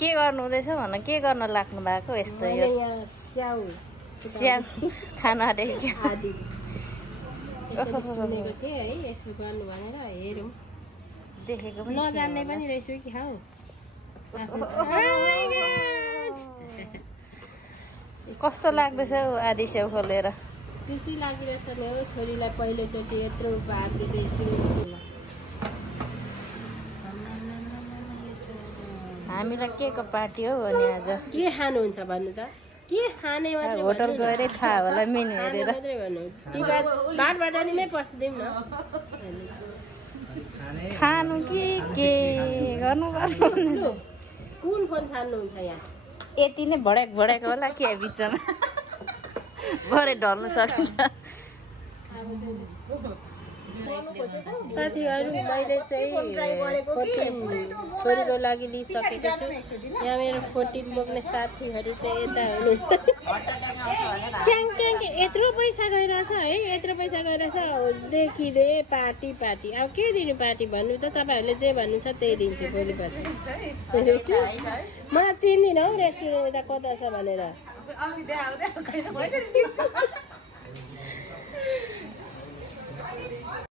के गर्नु हुँदैछ भन के गर्न लाग्नु भएको यस्तो यो स्याउ खान आँटेको आदि यसरी सुनेको थिएँ है यसो गर्नु भनेर हेरौँ देखेको पनि नजान्ने पनि रहेछु कि हौ कस्तो लाग्दैछ आदि स्याउ खोलेर खुसी लागिरहेछ नि हो छोरीलाई पहिलोचोटि यत्रो उपहार दिँदैछु हामीलाई के को पार्टी हो भने आज के खानुहुन्छ भन्नु त के खाने मात्रै होटल गएरै थाहा होला मेनु हेरेर बाटबाटनीमै पस्दिउँ न खानु कि के गर्नु कुन फोन छान्नुहुन्छ यहाँ यति नै भड्याक भड्याक होला के बिचमा भरे ढल्नु सकिन्छ साथीहरू मैले चाहिँ 14 छोरीको लागि लिइसकेको छु यहाँ मेरो 14 बोक्ने साथीहरू चाहिँ यता हुनु यत्रो पैसा गइरहेछ है यत्रो पैसा गइरहेछ देखिदे पार्टी पार्टी अब के दिनु पार्टी भन्नु त तपाईँहरूले जे भन्नु छ त्यही दिन्छु भोलि पर्सि मलाई चिन्दिनँ हौ रेस्टुरेन्ट यता कता छ भनेर